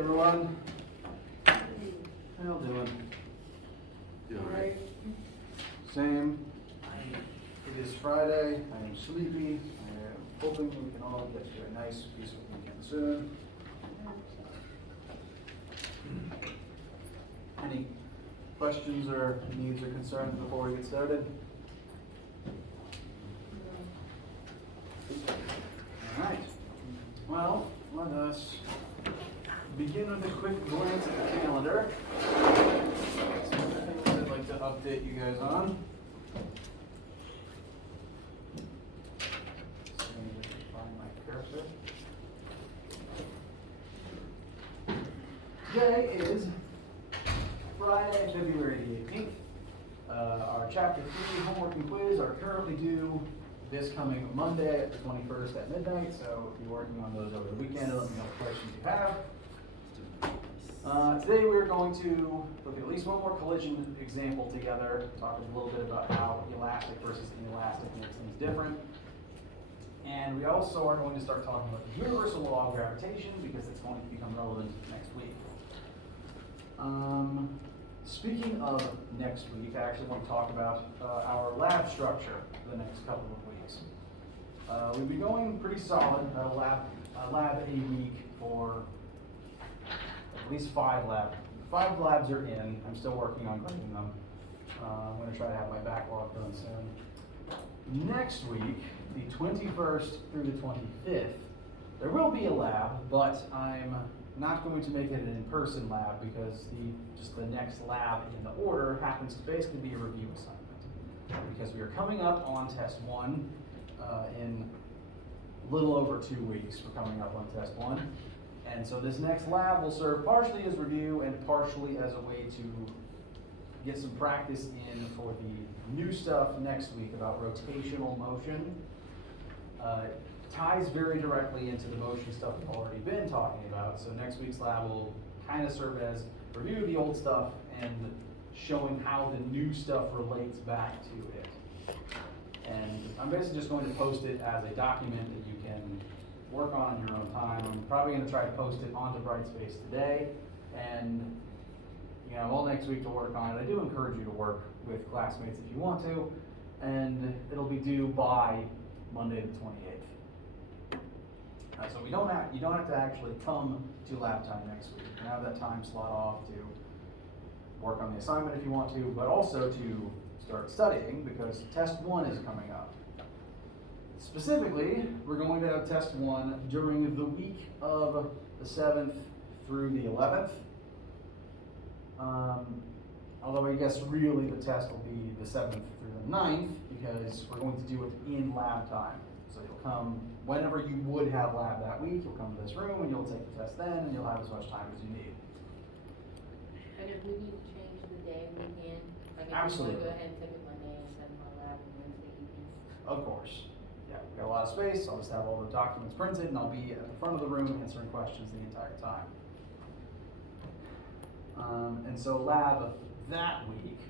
everyone. How y'all doing? Doing all right. Same. It is Friday. I am sleepy. I am hoping we can all get to a nice, peaceful weekend soon. Any questions or needs or concerns before we get started? All right. Well, let us begin with a quick glance at the calendar. Some things I'd like to update you guys on. Let me just find my cursor. Today is Friday, February the 18th. Our Chapter 3 homework and quiz are currently due this coming Monday at the 21st at midnight, so if you're working on those over the weekend, let me know what questions you have. Today we're going to look at least one more collision example together, talk a little bit about how elastic versus inelastic makes things different. And we also are going to start talking about the universal law of gravitation because it's going to become relevant next week. Speaking of next week, I actually want to talk about our lab structure for the next couple of weeks. We've been going pretty solid at a lab a week for at least 5 labs. 5 labs are in. I'm still working on grading them. I'm going to try to have my backlog done soon. Next week, the 21st through the 25th, there will be a lab, but I'm not going to make it an in-person lab because the next lab in the order happens to basically be a review assignment. Because we are coming up on test 1 in a little over 2 weeks. We're coming up on test 1. And so this next lab will serve partially as review and partially as a way to get some practice in for the new stuff next week about rotational motion. Ties very directly into the motion stuff we've already been talking about. So next week's lab will kind of serve as review of the old stuff and showing how the new stuff relates back to it. And I'm basically just going to post it as a document that you can work on in your own time. I'm probably going to try to post it onto Brightspace today, and you have all next week to work on it. I do encourage you to work with classmates if you want to, and it'll be due by Monday the 28th. So you don't have to actually come to lab time next week. You can have that time slot off to work on the assignment if you want to, but also to start studying because test 1 is coming up. Specifically, we're going to have test 1 during the week of the 7th through the 11th. Although I guess really the test will be the 7th through the 9th because we're going to do it in lab time. So you'll come whenever you would have lab that week, you'll come to this room and you'll take the test then and you'll have as much time as you need. And if we need to change the day, we can. Like if Absolutely. we want to go ahead and take it Monday and send my lab on Wednesday evening. Of course. Yeah, we've got a lot of space. I'll just have all the documents printed and I'll be at the front of the room answering questions the entire time. And so lab that week,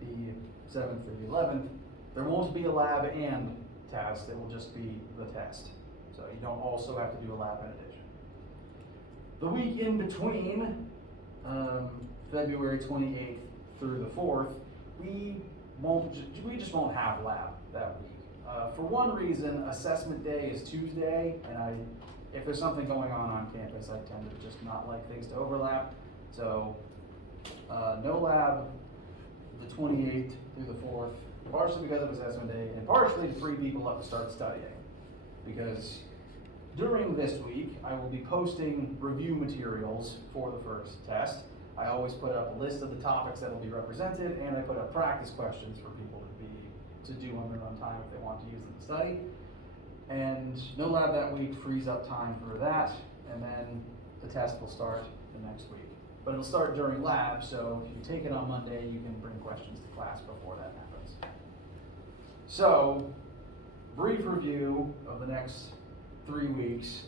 the 7th through the 11th, there won't be a lab and test. It will just be the test. So you don't also have to do a lab in addition. The week in between February 28th through the 4th, we just won't have lab that week. For one reason, assessment day is Tuesday, and if there's something going on campus, I tend to just not like things to overlap. So no lab the 28th through the 4th, partially because of assessment day, and partially to free people up to start studying. Because during this week, I will be posting review materials for the first test. I always put up a list of the topics that will be represented, and I put up practice questions for people to do on their own time if they want to use them to study. And no lab that week frees up time for that, and then the test will start the next week. But it'll start during lab, so if you take it on Monday, you can bring questions to class before that happens. So, brief review of the next 3 weeks.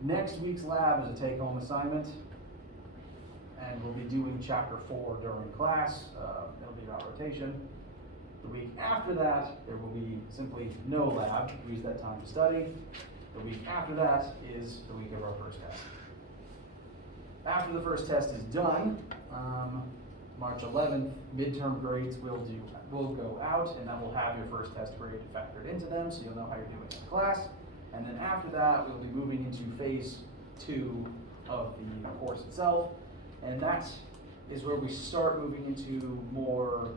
Next week's lab is a take-home assignment, and we'll be doing chapter 4 during class. It'll be about rotation. The week after that, there will be simply no lab. Use that time to study. The week after that is the week of our first test. after the first test is done, March 11th, midterm grades will go out, and that will have your first test grade factored into them, so you'll know how you're doing in class. And then after that, we'll be moving into phase 2 of the course itself, and that is where we start moving into more,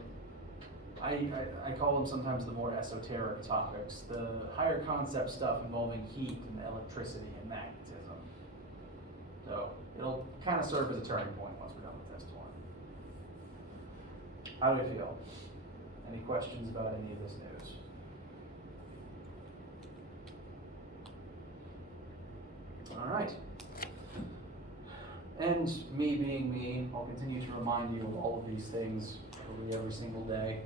I call them sometimes the more esoteric topics, the higher concept stuff involving heat and electricity and magnetism. So it'll kind of serve as a turning point once we're done with test 1. How do we feel? Any questions about any of this news? All right. And me being me, I'll continue to remind you of all of these things probably every single day.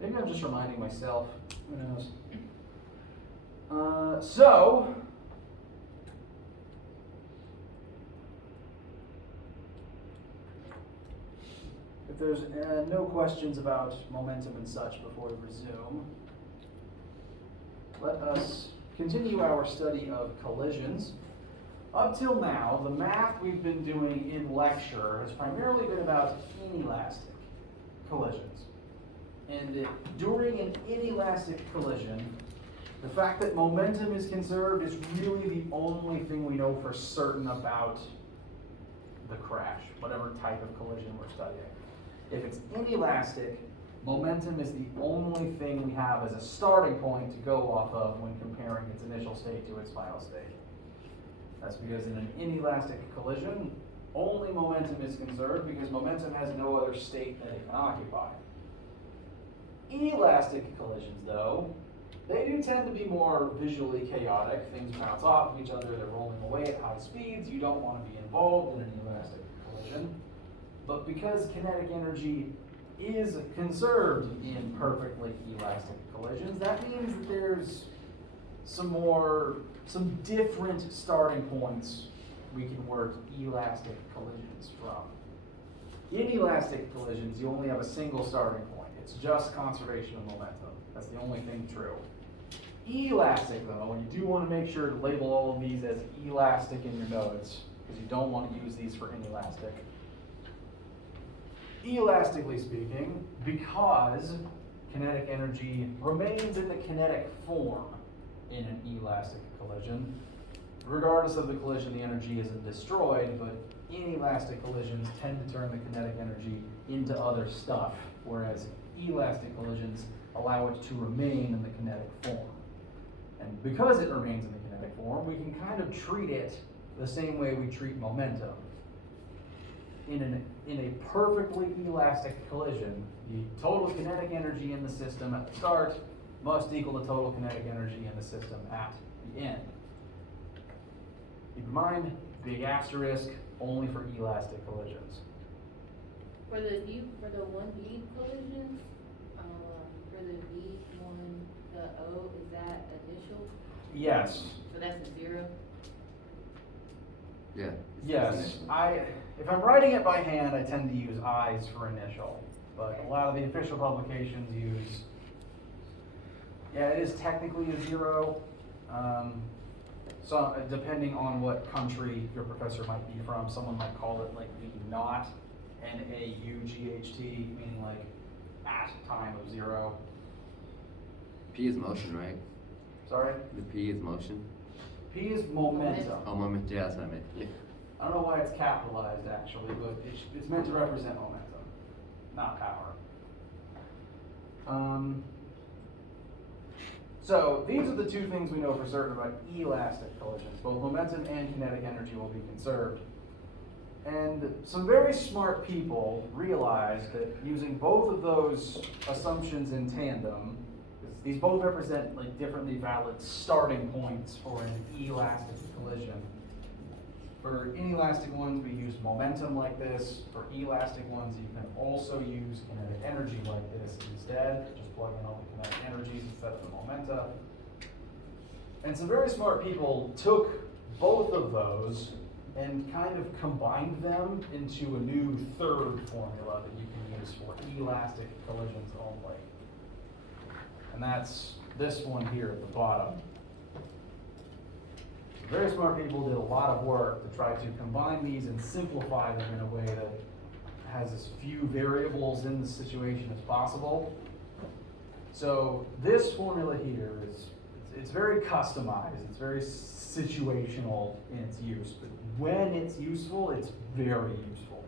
Maybe I'm just reminding myself. Who knows? So, if there's no questions about momentum and such before we resume, let us continue our study of collisions. Up till now, the math we've been doing in lecture has primarily been about inelastic collisions. And during an inelastic collision, the fact that momentum is conserved is really the only thing we know for certain about the crash, whatever type of collision we're studying. If it's inelastic, momentum is the only thing we have as a starting point to go off of when comparing its initial state to its final state. That's because in an inelastic collision, only momentum is conserved because momentum has no other state that it can occupy. Elastic collisions, though, they do tend to be more visually chaotic. Things bounce off of each other, they're rolling away at high speeds. You don't want to be involved in an elastic collision. But because kinetic energy is conserved in perfectly elastic collisions, that means that there's some different starting points we can work elastic collisions from. In elastic collisions, you only have a single starting point. It's just conservation of momentum. That's the only thing true. Elastic, though, you do want to make sure to label all of these as elastic in your notes, because you don't want to use these for inelastic. Elastically speaking, because kinetic energy remains in the kinetic form in an elastic collision, regardless of the collision, the energy isn't destroyed, but inelastic collisions tend to turn the kinetic energy into other stuff, whereas elastic collisions allow it to remain in the kinetic form. And because it remains in the kinetic form, we can kind of treat it the same way we treat momentum. In a perfectly elastic collision, the total kinetic energy in the system at the start must equal the total kinetic energy in the system at the end. Keep in mind, big asterisk, only for elastic collisions. For the 1D collisions, for the V1, the O, is that initial? Yes. So that's a 0? Yeah. Yes. If I'm writing it by hand, I tend to use I's for initial, but a lot of the official publications use, it is technically a 0. So depending on what country your professor might be from, someone might call it like V naught, NAUGHT, meaning like at time of 0. P is motion, right? Sorry? The P is motion. P is momentum. Oh, moment. Yeah, that's what I meant. Yeah. I don't know why it's capitalized actually, but it's meant to represent momentum, not power. So these are the two things we know for certain about elastic collisions. Both momentum and kinetic energy will be conserved. And some very smart people realized that using both of those assumptions in tandem, these both represent like differently valid starting points for an elastic collision. For inelastic ones, we use momentum like this. For elastic ones, you can also use kinetic energy like this instead. Just plug in all the kinetic energies instead of the momenta. And some very smart people took both of those and kind of combined them into a new third formula that you can use for elastic collisions only. And that's this one here at the bottom. very smart people did a lot of work to try to combine these and simplify them in a way that has as few variables in the situation as possible. So this formula here it's very customized, it's very situational in its use, but when it's useful, it's very useful.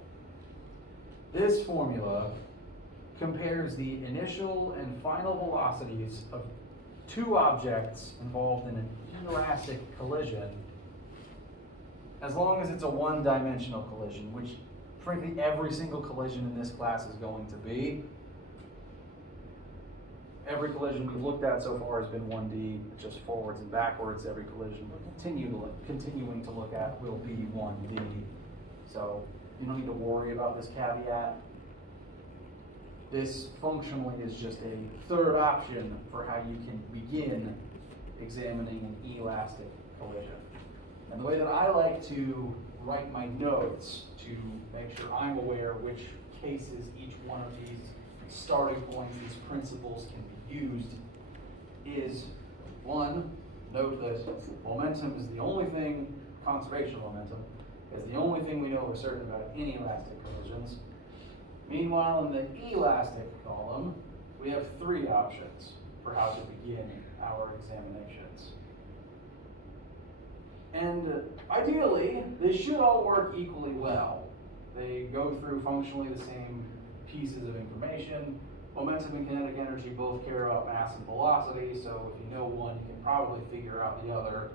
This formula compares the initial and final velocities of two objects involved in an elastic collision, as long as it's a one-dimensional collision, which frankly every single collision in this class is going to be. Every collision we've looked at so far has been 1D, just forwards and backwards. Every collision we're continuing to look at will be 1D. So you don't need to worry about this caveat. This functionally is just a third option for how you can begin examining an elastic collision. And the way that I like to write my notes to make sure I'm aware which cases each one of these starting points, these principles can be used, is one, note that momentum is the only thing, conservation momentum, is the only thing we know for certain about inelastic collisions. Meanwhile, in the elastic column, we have three options for how to begin our examinations. And ideally, they should all work equally well. They go through functionally the same pieces of information. Momentum and kinetic energy both care about mass and velocity, so if you know one, you can probably figure out the other.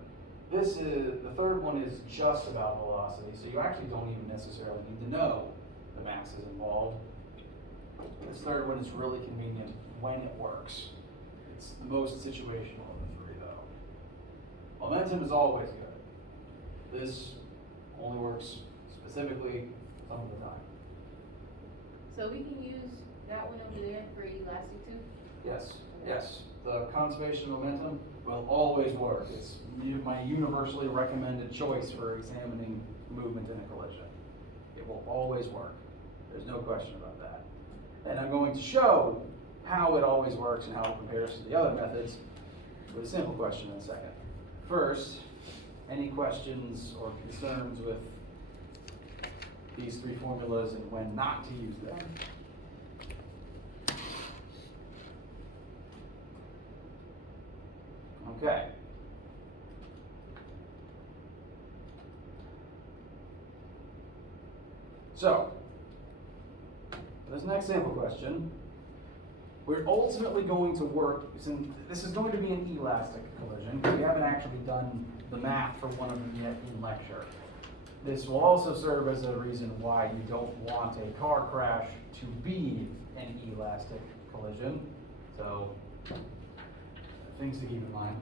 The third one is just about velocity, so you actually don't even necessarily need to know the masses involved. This third one is really convenient when it works. It's the most situational of the three, though. Momentum is always good. This only works specifically some of the time. So we can use that one over there for elastic too? Yes, yes. The conservation momentum will always work. It's my universally recommended choice for examining movement in a collision. It will always work. There's no question about that. And I'm going to show how it always works and how it compares to the other methods with a simple question in a second. First, any questions or concerns with these three formulas and when not to use them? Okay. So, this next sample question, we're ultimately going to work, since this is going to be an elastic collision, because we haven't actually done the math for one of them yet in lecture. This will also serve as a reason why you don't want a car crash to be an elastic collision. So, things to keep in mind.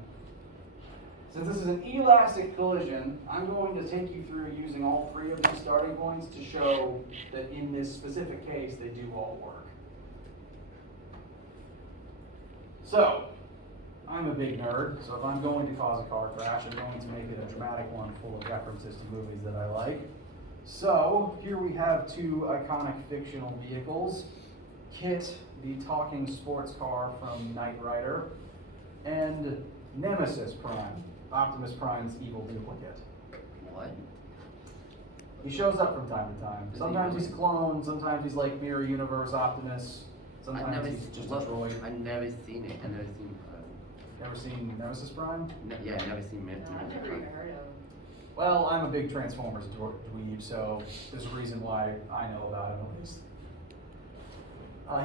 Since this is an elastic collision, I'm going to take you through using all three of these starting points to show that in this specific case, they do all work. So, I'm a big nerd, so if I'm going to cause a car crash, I'm going to make it a dramatic one full of references to movies that I like. So, here we have two iconic fictional vehicles. Kit, the talking sports car from Knight Rider, and Nemesis Prime, Optimus Prime's evil duplicate. What? He shows up from time to time. Sometimes he's a clone, sometimes he's like Mirror Universe Optimus, sometimes he's just a droid. I've never seen it. I've never seen Never seen Nemesis Prime? yeah, I've never seen No, I've never even heard of them. Well, I'm a big Transformers dweeb, so there's a reason why I know about him at least.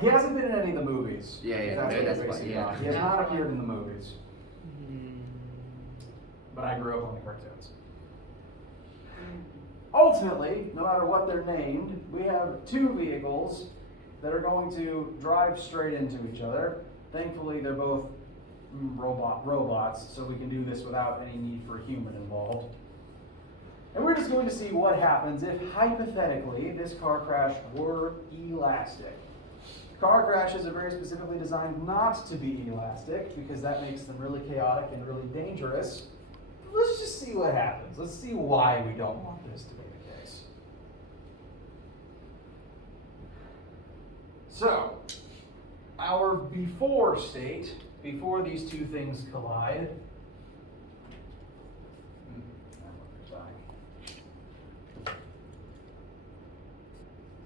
He hasn't been in any of the movies. Yeah, if yeah, what that's you're why, basing it yeah. on. He has not appeared in the movies. But I grew up on the cartoons. Ultimately, no matter what they're named, we have two vehicles that are going to drive straight into each other. Thankfully, they're both robots, so we can do this without any need for a human involved. And we're just going to see what happens if, hypothetically, this car crash were elastic. Car crashes are very specifically designed not to be elastic, because that makes them really chaotic and really dangerous. Let's just see what happens. Let's see why we don't want this to be the case. So, our before state, before these two things collide,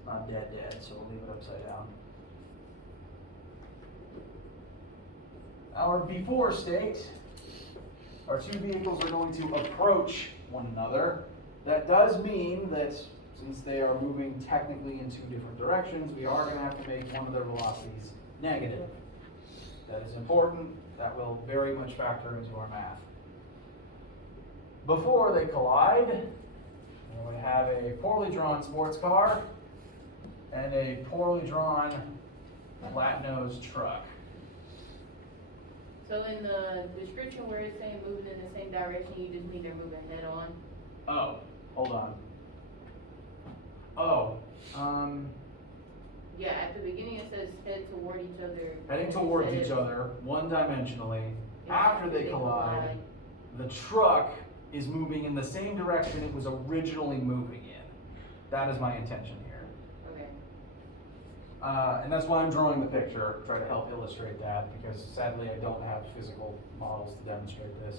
not dead, so we'll leave it upside down. Our before state, our two vehicles are going to approach one another. That does mean that since they are moving technically in two different directions, we are going to have to make one of their velocities negative. That is important. That will very much factor into our math. Before they collide, we have a poorly drawn sports car and a poorly drawn flat-nosed truck. So in the description where it's saying moving in the same direction, you just mean they're moving head on? Oh, hold on. Oh, Yeah, at the beginning it says head toward each other. heading towards each other one-dimensionally. After they collide, the truck is moving in the same direction it was originally moving in. That is my intention here. Okay. And that's why I'm drawing the picture, try to help illustrate that, because sadly I don't have physical models to demonstrate this.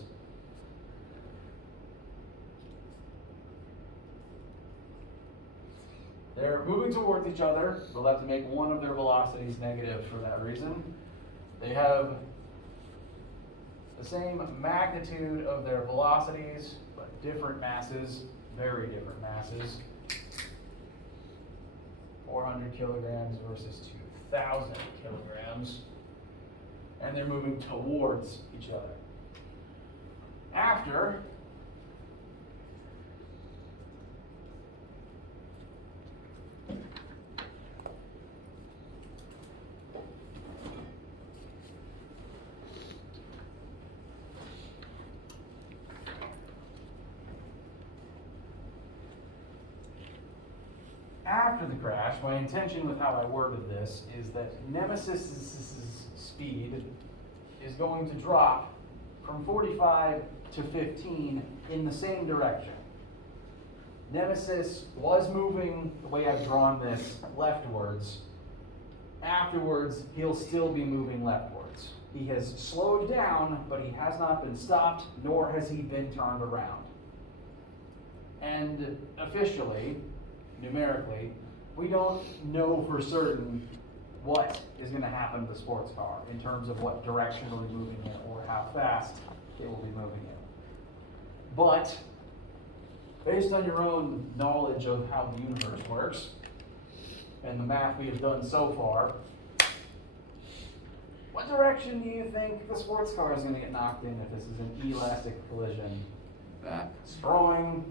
They're moving towards each other. They'll have to make one of their velocities negative for that reason. They have the same magnitude of their velocities, but different masses, very different masses. 400 kilograms versus 2,000 kilograms. And they're moving towards each other. After the crash, my intention with how I worded this is that Nemesis's speed is going to drop from 45 to 15 in the same direction. Nemesis was moving, the way I've drawn this, leftwards. Afterwards, he'll still be moving leftwards. He has slowed down, but he has not been stopped, nor has he been turned around. And officially, numerically, we don't know for certain what is going to happen to the sports car in terms of what direction it'll be moving in or how fast it will be moving in. But based on your own knowledge of how the universe works and the math we have done so far, what direction do you think the sports car is going to get knocked in if this is an elastic collision? Back. Destroying.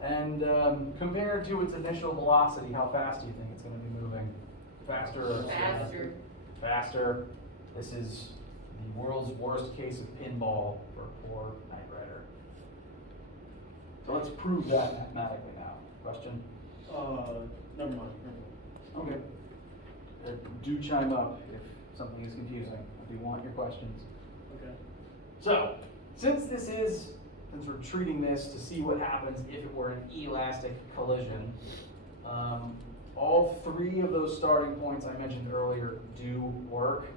And compared to its initial velocity, how fast do you think it's going to be moving? Faster or Faster. Faster. This is the world's worst case of pinball for a poor Knight Rider. So let's prove that mathematically now. Question? Never mind. Okay. Do chime up if something is confusing. I do want your questions. Okay. So, since we're treating this to see what happens if it were an elastic collision, all three of those starting points I mentioned earlier do work,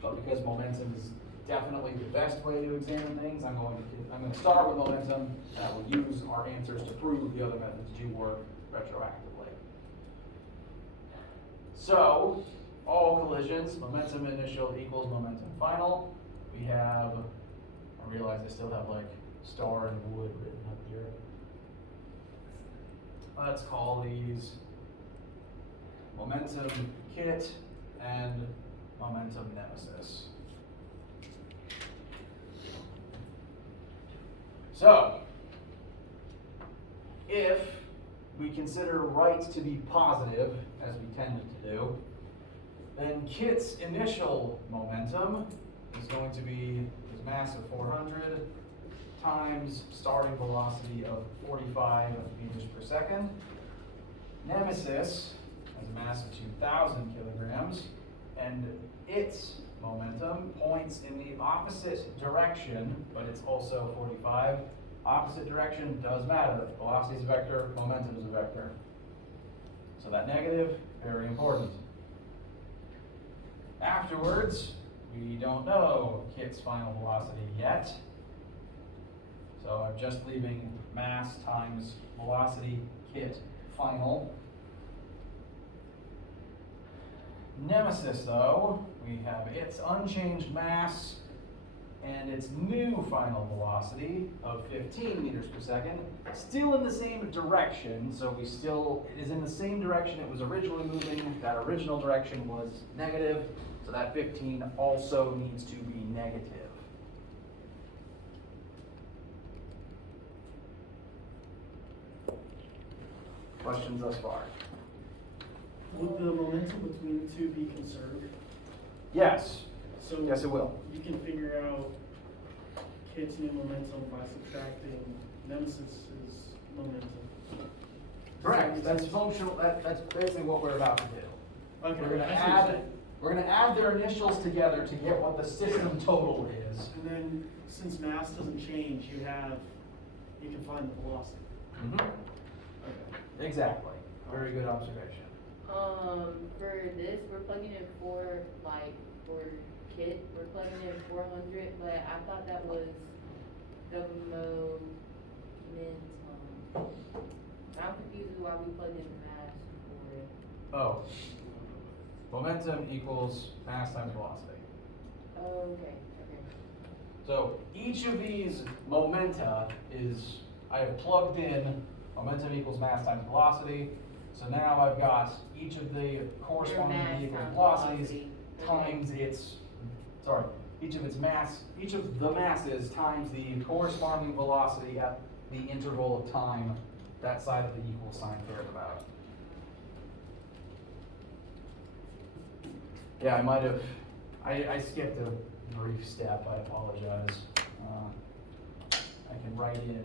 but because momentum is definitely the best way to examine things, I'm going to start with momentum, and I will use our answers to prove the other methods do work retroactively. So, all collisions, momentum initial equals momentum final. We have, I realize I still have like star and wood written up here. Let's call these momentum kit and momentum nemesis. So, if we consider right to be positive, as we tended to do, then kit's initial momentum is going to be its mass of 400 times starting velocity of 45 meters per second. Nemesis has a mass of 2,000 kilograms, and its momentum points in the opposite direction, but it's also 45. Opposite direction does matter. Velocity is a vector, momentum is a vector. So that negative, very important. Afterwards, we don't know kit's final velocity yet. So I'm just leaving mass times velocity kit final. Nemesis, though, we have its unchanged mass and its new final velocity of 15 meters per second, still in the same direction, so it is in the same direction it was originally moving. That original direction was negative, so that 15 also needs to be negative. Questions thus far? Would the momentum between the two be conserved? Yes. So Yes, it will. you can figure out Kit's new momentum by subtracting Nemesis's momentum. Correct. That's functional. That's basically what we're about to do. Okay. We're gonna I see what you're add. saying. We're gonna add their initials together to get what the system total is. And then, since mass doesn't change, you can find the velocity. Okay. Exactly. Very good observation. For this, we're plugging in for Kit, we're plugging in 400, but I thought that was the momentum. I'm confused with why we plugged in mass for it. Oh. Momentum equals mass times velocity. Oh, okay. So each of these momenta I have plugged in momentum equals mass times velocity. So now I've got each of the corresponding Their mass vehicle times velocities velocity. times each of the masses times the corresponding velocity at the interval of time that side of the equal sign cares about. Yeah, I skipped a brief step, I apologize. I can write in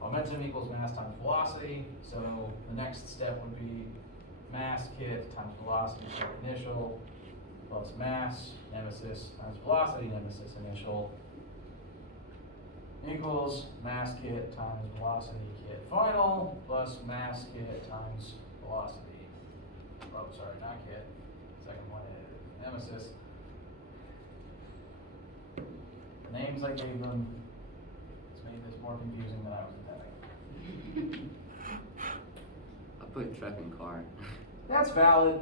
momentum equals mass times velocity, so the next step would be mass Kit times velocity Kit initial plus mass Nemesis times velocity Nemesis initial equals mass Kit times velocity Kit final plus mass Kit times velocity. Oh, sorry, not Kit. Second one is Nemesis. The names I gave them, it's made this more confusing than I was intending. I put truck and car. That's valid.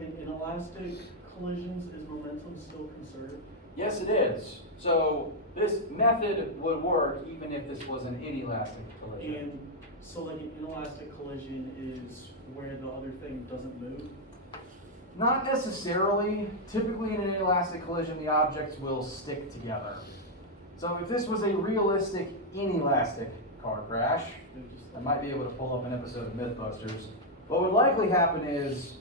In elastic collisions, is momentum still conserved? Yes, it is. So this method would work even if this was an inelastic collision. And so like an inelastic collision is where the other thing doesn't move? Not necessarily. Typically in an inelastic collision, the objects will stick together. So if this was a realistic inelastic car crash, I might be able to pull up an episode of Mythbusters. What would likely happen is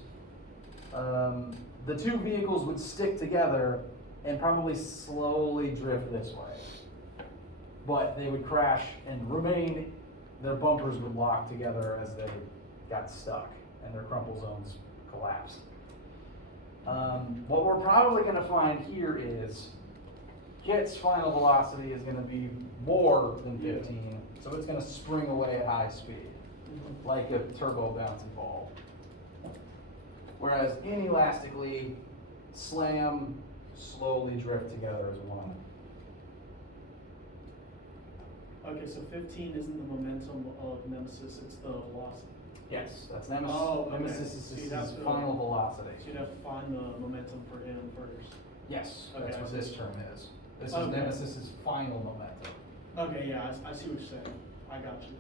the two vehicles would stick together and probably slowly drift this way. But they would crash and remain, their bumpers would lock together as they got stuck and their crumple zones collapsed. What we're probably going to find here is Kit's final velocity is going to be more than 15, so it's going to spring away at high speed, like a turbo bouncing ball. Whereas inelastically, slam, slowly drift together as one. Okay, so 15 isn't the momentum of Nemesis, it's the velocity. Yes, that's Nemesis. Oh, okay. Nemesis is So you'd his have to- final velocity. So you'd have to find the momentum for him first. Yes, that's Okay. what this term is. This is Okay. Nemesis's final momentum. Okay, yeah, I see what you're saying. I got you.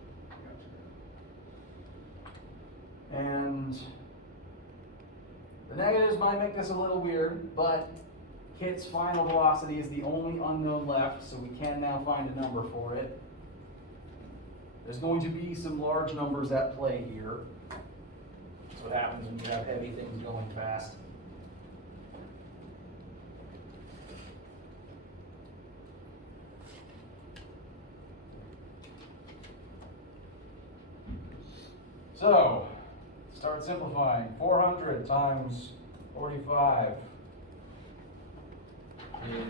And the negatives might make this a little weird, but Kit's final velocity is the only unknown left, so we can now find a number for it. There's going to be some large numbers at play here. That's what happens when you have heavy things going fast. So, start simplifying. 400 times 45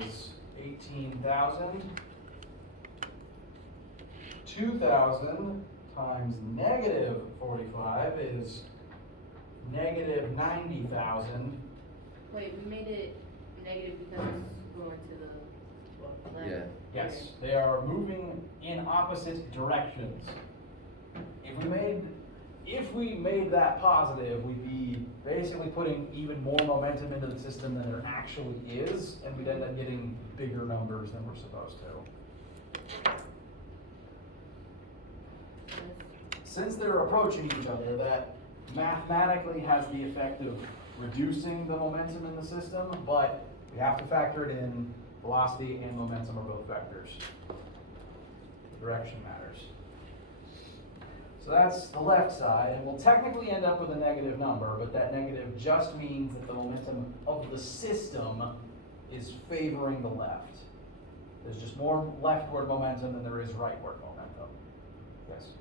is 18,000. 2,000 times negative 45 is negative 90,000. Wait, we made it negative because it's going to the left. Yeah. Yes, they are moving in opposite directions. If we made if we made that positive, we'd be basically putting even more momentum into the system than there actually is, and we'd end up getting bigger numbers than we're supposed to. Since they're approaching each other, that mathematically has the effect of reducing the momentum in the system, but we have to factor it in. Velocity and momentum are both vectors. Direction matters. So that's the left side, and we'll technically end up with a negative number, but that negative just means that the momentum of the system is favoring the left. There's just more leftward momentum than there is rightward momentum. Yes?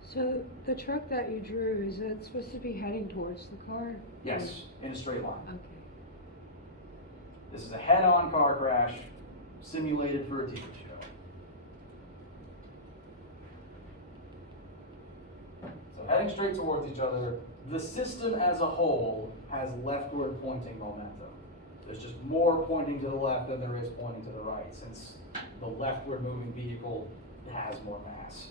So the truck that you drew, is that supposed to be heading towards the car? Yes, in a straight line. Okay. This is a head-on car crash simulated for a TV show. So heading straight towards each other, the system as a whole has leftward pointing momentum. There's just more pointing to the left than there is pointing to the right, since the leftward moving vehicle has more mass.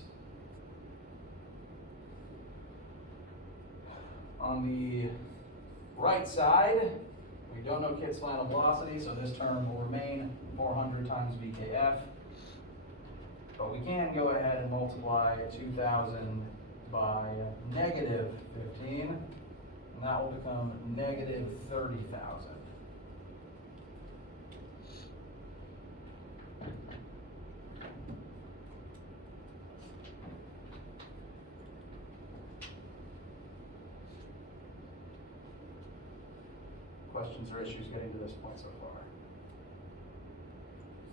On the right side, we don't know Kit's final velocity, so this term will remain 400 times VKF. But we can go ahead and multiply 2,000 by negative 15, and that will become negative 30,000. Questions or issues getting to this point so far?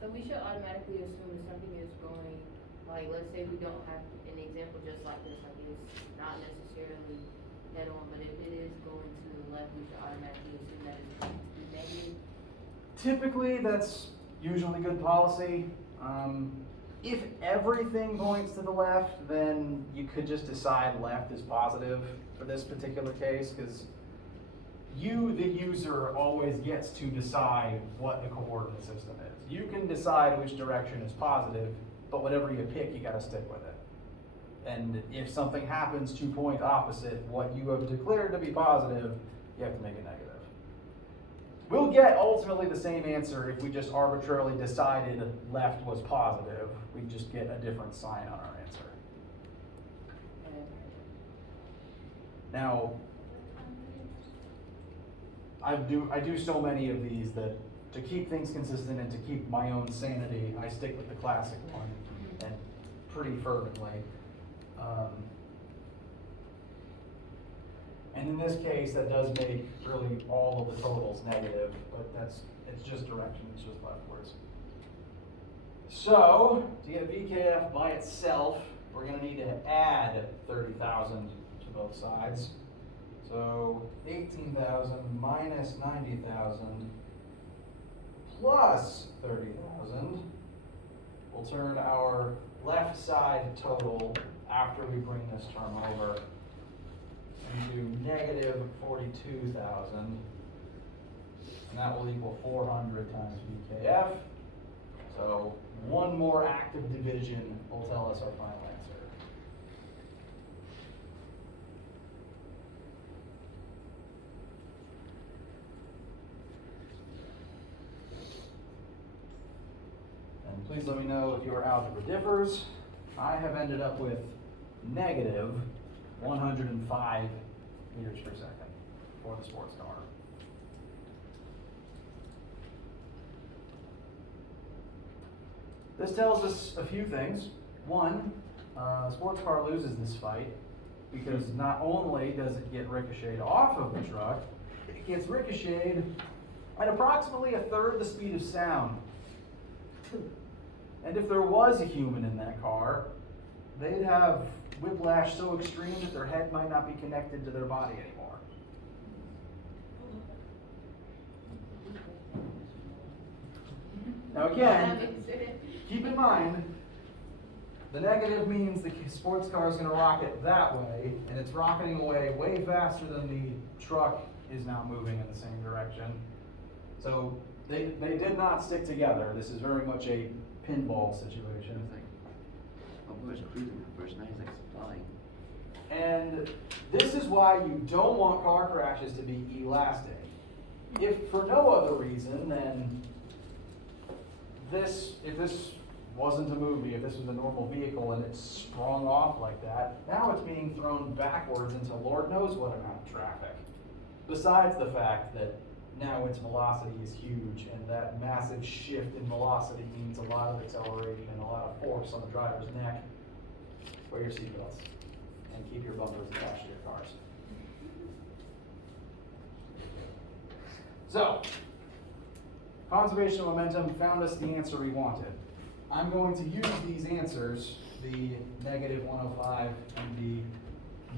So we should automatically assume if something is going, like, let's say we don't have an example just like this, like it's not necessarily head on, but if it is going to the left, we should automatically assume that it's going to be negative. Typically, that's usually good policy. If everything points to the left, then you could just decide left is positive for this particular case, because you, the user, always gets to decide what the coordinate system is. You can decide which direction is positive, but whatever you pick, you gotta stick with it. And if something happens to point opposite what you have declared to be positive, you have to make it negative. We'll get ultimately the same answer if we just arbitrarily decided left was positive. We just get a different sign on our answer. Now, I do so many of these that to keep things consistent and to keep my own sanity, I stick with the classic one, and pretty fervently. And in this case, that does make really all of the totals negative, but it's just direction, it's just leftwards. So, to get VKF by itself, we're gonna need to add 30,000 to both sides. So 18,000 minus 90,000 plus 30,000 will turn our left side total after we bring this term over into negative 42,000, and that will equal 400 times VKF. So one more active division will tell us our final answer. And please let me know if your algebra differs. I have ended up with negative 105 meters per second for the sports car. This tells us a few things. One, the sports car loses this fight because not only does it get ricocheted off of the truck, it gets ricocheted at approximately a third the speed of sound. And if there was a human in that car, they'd have whiplash so extreme that their head might not be connected to their body anymore. Now again, keep in mind, the negative means the sports car is going to rocket that way, and it's rocketing away way faster than the truck is now moving in the same direction. So they did not stick together. This is very much a pinball situation. It was like, I was cruising the first night, it's like flying. And this is why you don't want car crashes to be elastic. If for no other reason than if this wasn't a movie, if this was a normal vehicle and it sprung off like that, now it's being thrown backwards into Lord knows what amount of traffic. Besides the fact that now its velocity is huge, and that massive shift in velocity means a lot of acceleration and a lot of force on the driver's neck. Wear your seatbelts and keep your bumpers attached to your cars. So, conservation of momentum found us the answer we wanted. I'm going to use these answers, the -105 and the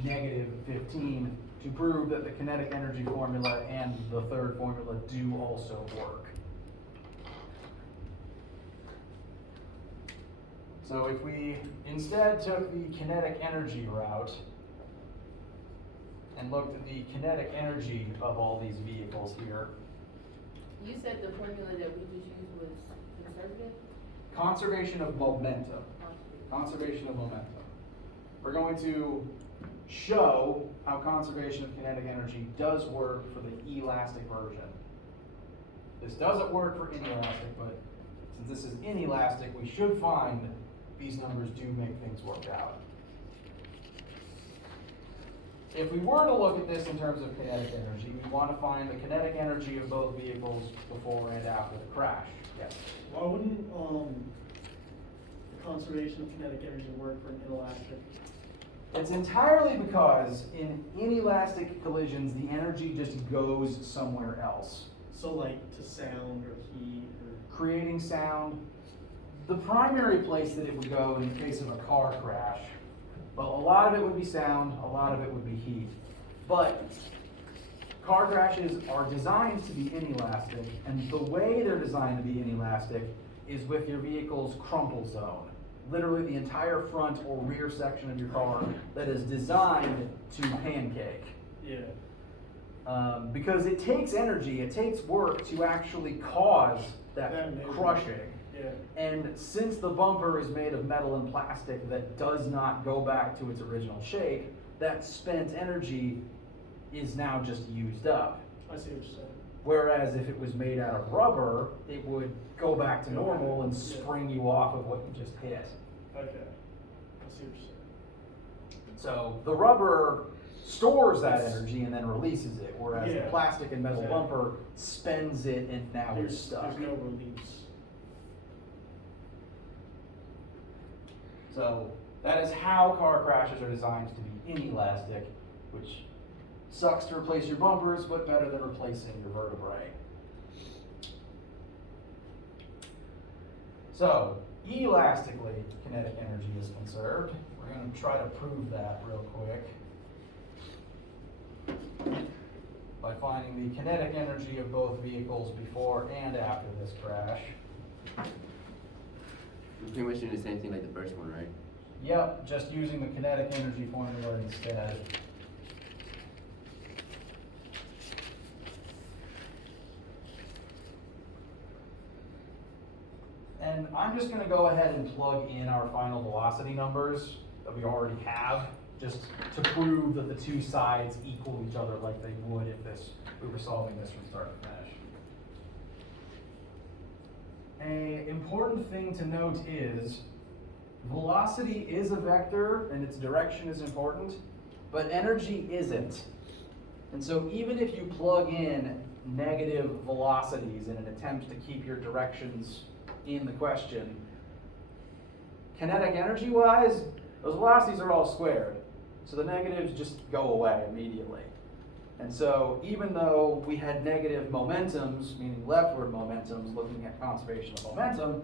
-15, to prove that the kinetic energy formula and the third formula do also work. So if we instead took the kinetic energy route and looked at the kinetic energy of all these vehicles here, You said the formula that we just used was conservative? conservation of momentum. Conservation of momentum. We're going to show how conservation of kinetic energy does work for the elastic version. This doesn't work for inelastic, but since this is inelastic, we should find these numbers do make things work out. If we were to look at this in terms of kinetic energy, we want to find the kinetic energy of both vehicles before and after the crash. Yes? Why wouldn't the conservation of kinetic energy work for an inelastic? It's entirely because in inelastic collisions, the energy just goes somewhere else. So like to sound or heat or Creating sound. The primary place that it would go in the case of a car crash, well, a lot of it would be sound, a lot of it would be heat. But car crashes are designed to be inelastic, and the way they're designed to be inelastic is with your vehicle's crumple zone. Literally the entire front or rear section of your car that is designed to pancake. yeah. Because it takes energy, it takes work to actually cause that movement. crushing. Yeah. And since the bumper is made of metal and plastic that does not go back to its original shape, that spent energy is now just used up. I see what you're saying. Whereas if it was made out of rubber, it would go back to Yeah. normal and Yeah. spring you off of what you just hit. Okay. I see what you're saying. So the rubber stores that energy and then releases it, whereas the Yeah. plastic and metal Exactly. bumper spends it and now it's stuck. There's no release. So that is how car crashes are designed to be inelastic, which sucks to replace your bumpers, but better than replacing your vertebrae. So, elastically, kinetic energy is conserved. We're going to try to prove that real quick by finding the kinetic energy of both vehicles before and after this crash. We're pretty much doing the same thing like the first one, right? Yep, just using the kinetic energy formula instead. And I'm just going to go ahead and plug in our final velocity numbers that we already have, just to prove that the two sides equal each other like they would if we were solving this from start to finish. An important thing to note is velocity is a vector and its direction is important, but energy isn't. And so even if you plug in negative velocities in an attempt to keep your directions in the question, kinetic energy wise, those velocities are all squared. So the negatives just go away immediately. And so even though we had negative momentums, meaning leftward momentums, looking at conservation of momentum,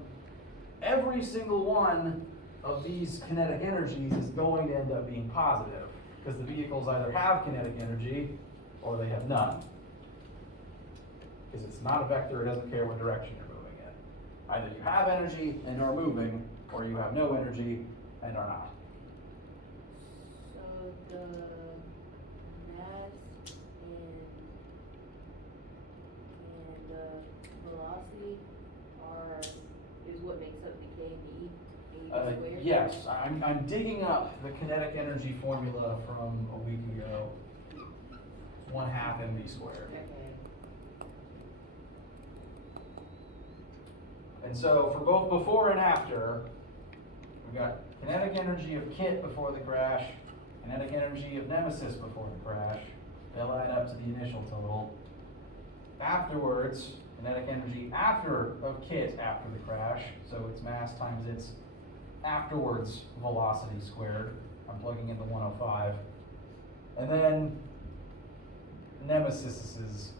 every single one of these kinetic energies is going to end up being positive, because the vehicles either have kinetic energy or they have none. Because it's not a vector, it doesn't care what direction you're moving in. Either you have energy and are moving, or you have no energy and are not. So the mass and the velocity is what makes up the K and the E, squared? Yes, I'm digging up the kinetic energy formula from a week ago. 1/2 mv squared. Okay. And so for both before and after, we've got kinetic energy of Kit before the crash, kinetic energy of Nemesis before the crash. They'll add up to the initial total. Afterwards, kinetic energy of Kit after the crash, so its mass times its afterwards velocity squared. I'm plugging in the 105. And then Nemesis's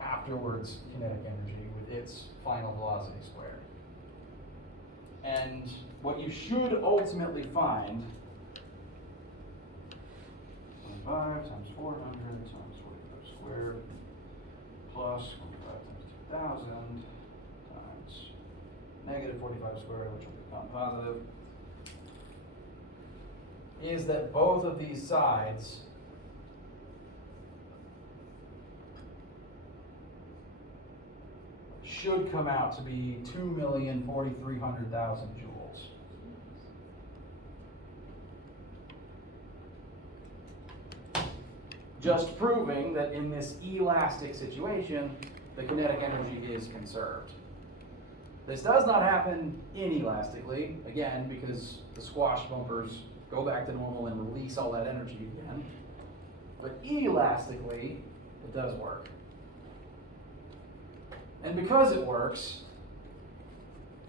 afterwards kinetic energy with its final velocity squared. And what you should ultimately find, 25 times 400 times 45 squared plus 25 times 2000 times negative 45 squared, which will become positive, is that both of these sides should come out to be 2,043,000 joules. Just proving that in this elastic situation, the kinetic energy is conserved. This does not happen inelastically, again, because the squash bumpers go back to normal and release all that energy again. But elastically, it does work. And because it works,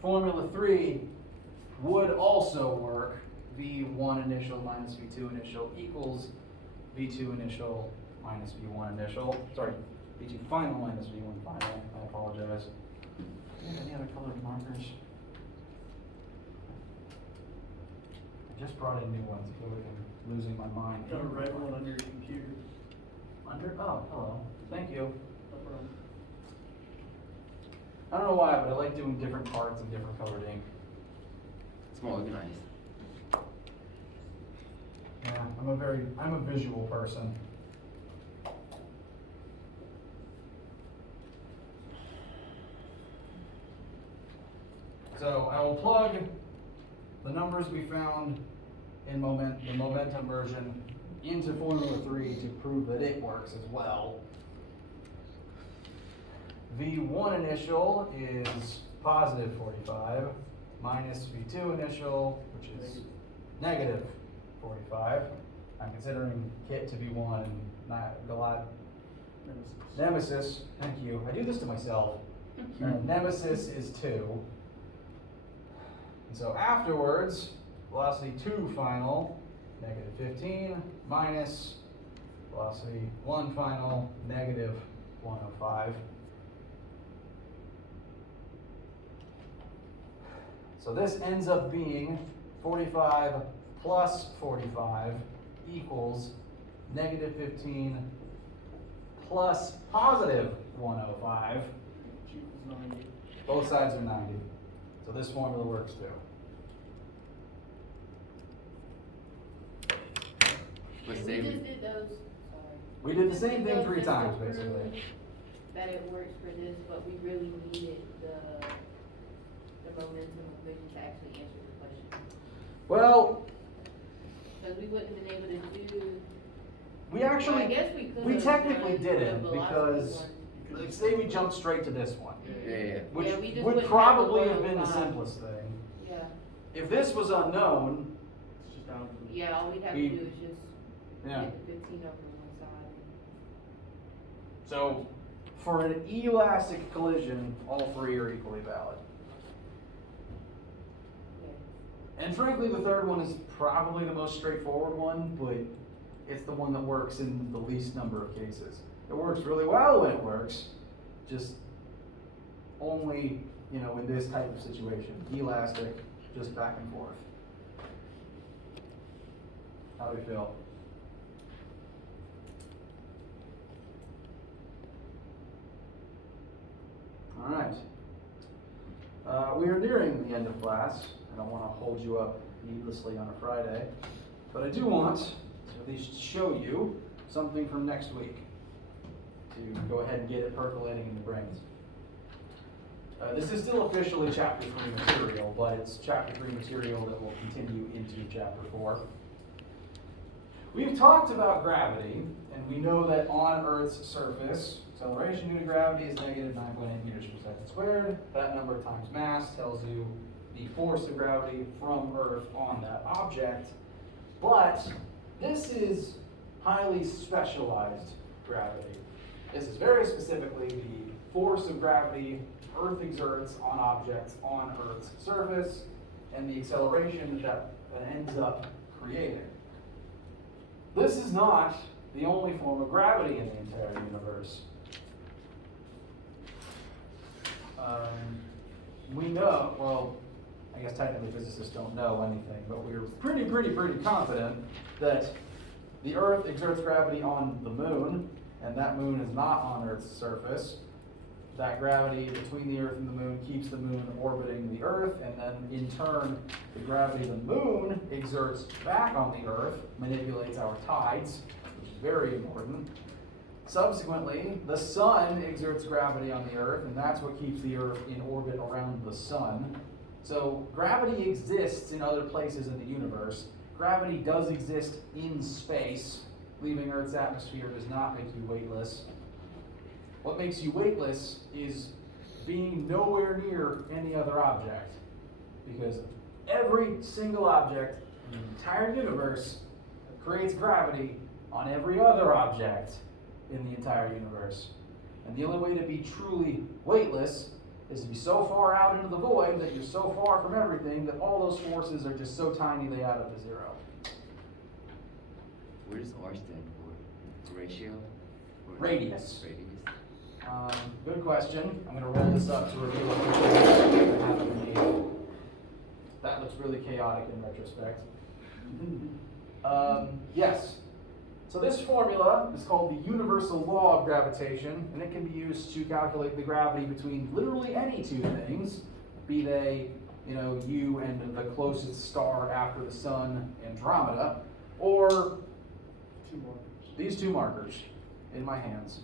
Formula 3 would also work. V1 initial minus V2 initial equals V2 initial minus V1 initial. Sorry, V2 final minus V1 final. I apologize. Do you have any other colored markers? I just brought in new ones. I feel like I'm losing my mind. Got a red one under your computer. Oh, hello. Thank you. No problem. I don't know why, but I like doing different parts and different colored ink. It's more organized. Yeah, I'm a visual person. So I will plug the numbers we found in the momentum version into Formula 3 to prove that it works as well. V1 initial is positive 45 minus V2 initial, which is negative 45. I'm considering Kit to be 1 and not Nemesis, thank you. I do this to myself. Nemesis is 2. And so afterwards, velocity 2 final, negative 15, minus velocity 1 final, negative 105. So this ends up being 45 plus 45 equals negative 15 plus positive 105. Which equals 90. Both sides are 90. So this formula works too. Let's We say just did those, sorry. We did the Just same thing those 3 just to times, prove basically. That it works for this, but we really needed the momentum equation to actually answer the question. Well, Because we wouldn't have been able to do, we well, I actually, guess we could we have technically done didn't the velocity because, one. like, say we jump straight to this one, yeah. which Yeah, we just would wouldn't have probably the have been the 105. simplest thing. Yeah, If this was unknown, It's just down to the. yeah, all we'd have We- to do is just yeah. get the 15 over one side. So for an elastic collision, all 3 are equally valid. Yeah. And frankly, the third one is probably the most straightforward one, but it's the one that works in the least number of cases. It works really well when it works, just only, in this type of situation. Elastic, just back and forth. How do we feel? All right. We are nearing the end of class. I don't want to hold you up needlessly on a Friday, but I do want to at least show you something from next week to go ahead and get it percolating in the brains. This is still officially chapter 3 material, but it's chapter 3 material that will continue into chapter 4. We've talked about gravity, and we know that on Earth's surface, acceleration due to gravity is negative 9.8 meters per second squared. That number times mass tells you the force of gravity from Earth on that object. But this is highly specialized gravity. This is very specifically the force of gravity Earth exerts on objects on Earth's surface and the acceleration that ends up creating. This is not the only form of gravity in the entire universe. We know, well, I guess technically physicists don't know anything, but we're pretty confident that the Earth exerts gravity on the moon, and that moon is not on Earth's surface. That gravity between the Earth and the moon keeps the moon orbiting the Earth, and then in turn, the gravity the moon exerts back on the Earth manipulates our tides, which is very important. Subsequently, the sun exerts gravity on the Earth, and that's what keeps the Earth in orbit around the sun. So gravity exists in other places in the universe. Gravity does exist in space. Leaving Earth's atmosphere does not make you weightless. What makes you weightless is being nowhere near any other object. Because every single object in the entire universe creates gravity on every other object in the entire universe. And the only way to be truly weightless is to be so far out into the void that you're so far from everything that all those forces are just so tiny they add up to zero. What does R stand for? Ratio? Or Radius. Radius. Good question. I'm going to roll this up to reveal what we have underneath. That looks really chaotic in retrospect. Yes. So this formula is called the universal law of gravitation, and it can be used to calculate the gravity between literally any two things, be they, you and the closest star after the sun, Andromeda, or these two markers in my hands.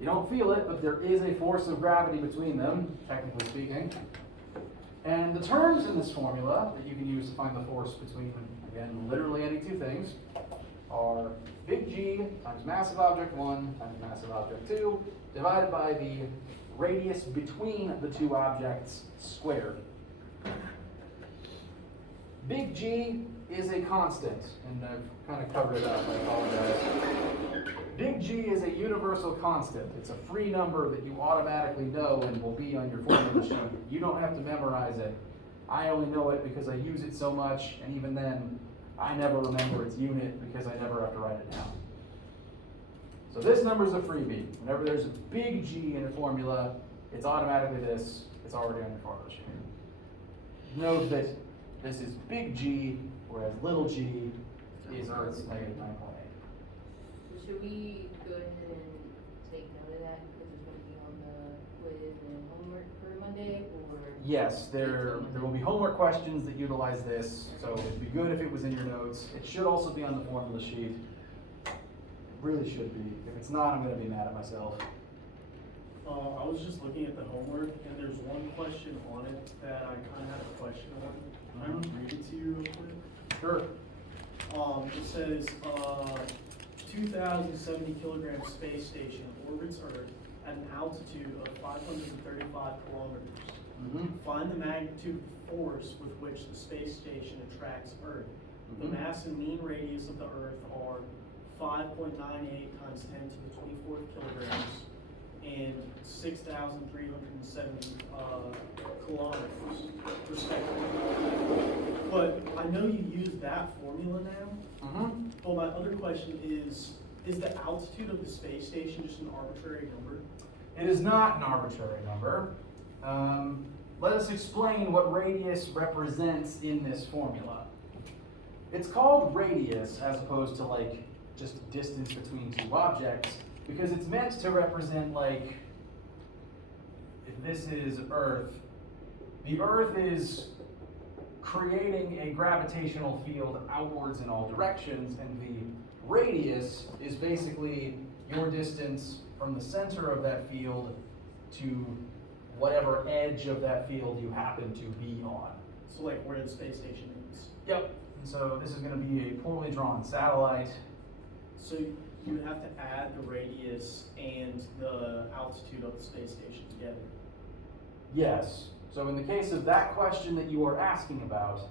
You don't feel it, but there is a force of gravity between them, technically speaking. And the terms in this formula that you can use to find the force between, again, literally any two things are big G times massive object 1 times massive object 2 divided by the radius between the two objects squared. Big G is a constant, and I've kind of covered it up, I apologize. Big G is a universal constant. It's a free number that you automatically know and will be on your formula sheet. You don't have to memorize it. I only know it because I use it so much, and even then, I never remember its unit because I never have to write it down. So this number is a freebie. Whenever there's a big G in a formula, it's automatically this. It's already on your formula sheet. Note that this is big G, whereas little g is Earth's negative 9.8. So should we go ahead and take note of that because it's going to be on the quiz and homework for Monday, or? Yes, there will be homework questions that utilize this, so it'd be good if it was in your notes. It should also be on the formula sheet. It really should be. If it's not, I'm going to be mad at myself. I was just looking at the homework, and there's one question on it that I kind of had a question on. Can I read it to you real quick? Sure. It says, 2,070 kilogram space station orbits Earth at an altitude of 535 kilometers. Mm-hmm. Find the magnitude of force with which the space station attracts Earth. The Mhm. mass and mean radius of the Earth are 5.98 times 10 to the 24th kilograms and 6,370 kilometers, respectively. But I know you use that formula now. Mm-hmm. Well, my other question is the altitude of the space station just an arbitrary number? It is not an arbitrary number. Let us explain what radius represents in this formula. It's called radius as opposed to like just distance between two objects because it's meant to represent like, if this is Earth, the Earth is creating a gravitational field outwards in all directions, and the radius is basically your distance from the center of that field to whatever edge of that field you happen to be on. So like where the space station is. Yep. And so this is going to be a poorly drawn satellite. So you would have to add the radius and the altitude of the space station together. Yes. So in the case of that question that you are asking about,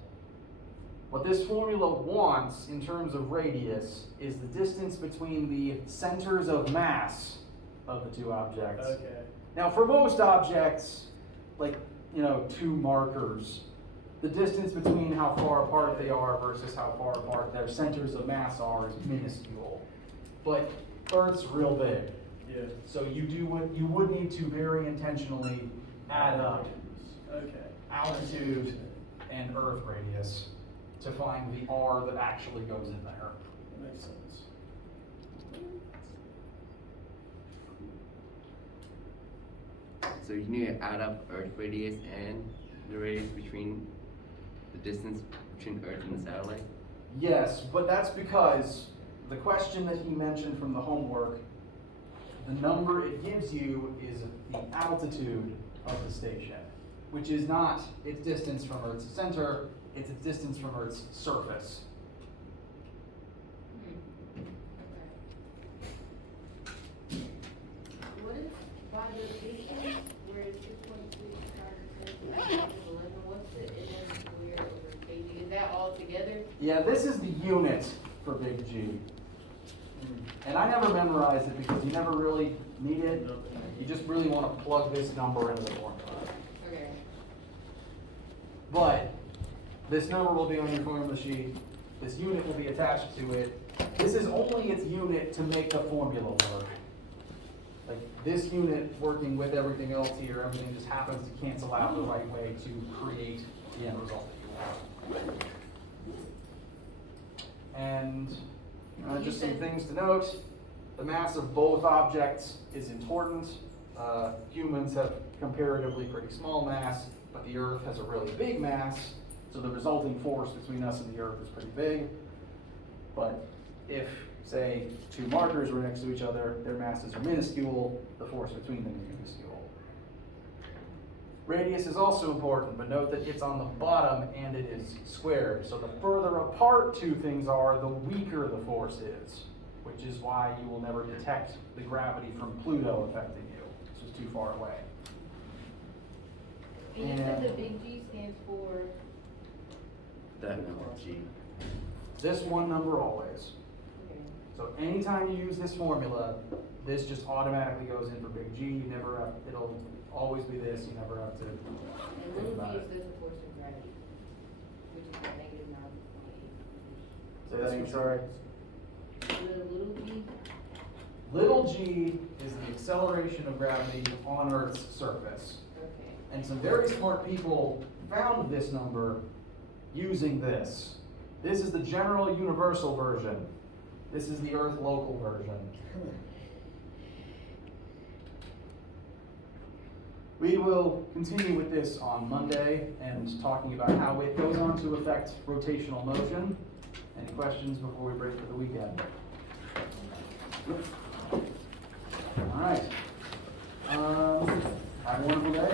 what this formula wants in terms of radius is the distance between the centers of mass of the two objects. Okay. Now for most objects, like, two markers, the distance between how far apart they are versus how far apart their centers of mass are is minuscule. But Earth's real big. Yeah. So you would need to very intentionally add up Okay. altitude and Earth radius to find the R that actually goes in there. That makes sense. So you need to add up Earth radius and the radius between the distance between Earth and the satellite? Yes, but that's because the question that he mentioned from the homework, the number it gives you is the altitude of the station, which is not its distance from Earth's center, it's its distance from Earth's surface. Okay. What is, by the distance, where it's 2.6 times 10 to the 11, what's the NS squared over kg? Is that all together? Yeah, this is the unit for big G. And I never memorized it because you never really need it. You just really want to plug this number into the formula. Okay. But this number will be on your formula sheet. This unit will be attached to it. This is only its unit to make the formula work. Like this unit working with everything else here, everything just happens to cancel out the right way to create the end result that you want. And just some things to note. The mass of both objects is important. Humans have comparatively pretty small mass, but the Earth has a really big mass, so the resulting force between us and the Earth is pretty big. But if, say, two markers were next to each other, their masses are minuscule, the force between them is minuscule. Radius is also important, but note that it's on the bottom and it is squared. So the further apart two things are, the weaker the force is, which is why you will never detect the gravity from Pluto affecting you. This was too far away. And you said the big G stands for? That number, G. This one number always. Okay. So anytime you use this formula, this just automatically goes in for big G. You never have, it'll always be this. You never have to And think little about G it. is the force of gravity, which is the negative 9.8. Say that again, sorry. Little G? Little g is the acceleration of gravity on Earth's surface. Okay. And some very smart people found this number using this. This is the general universal version. This is the Earth local version. We will continue with this on Monday and talking about how it goes on to affect rotational motion. Any questions before we break for the weekend? All right. Have a wonderful day.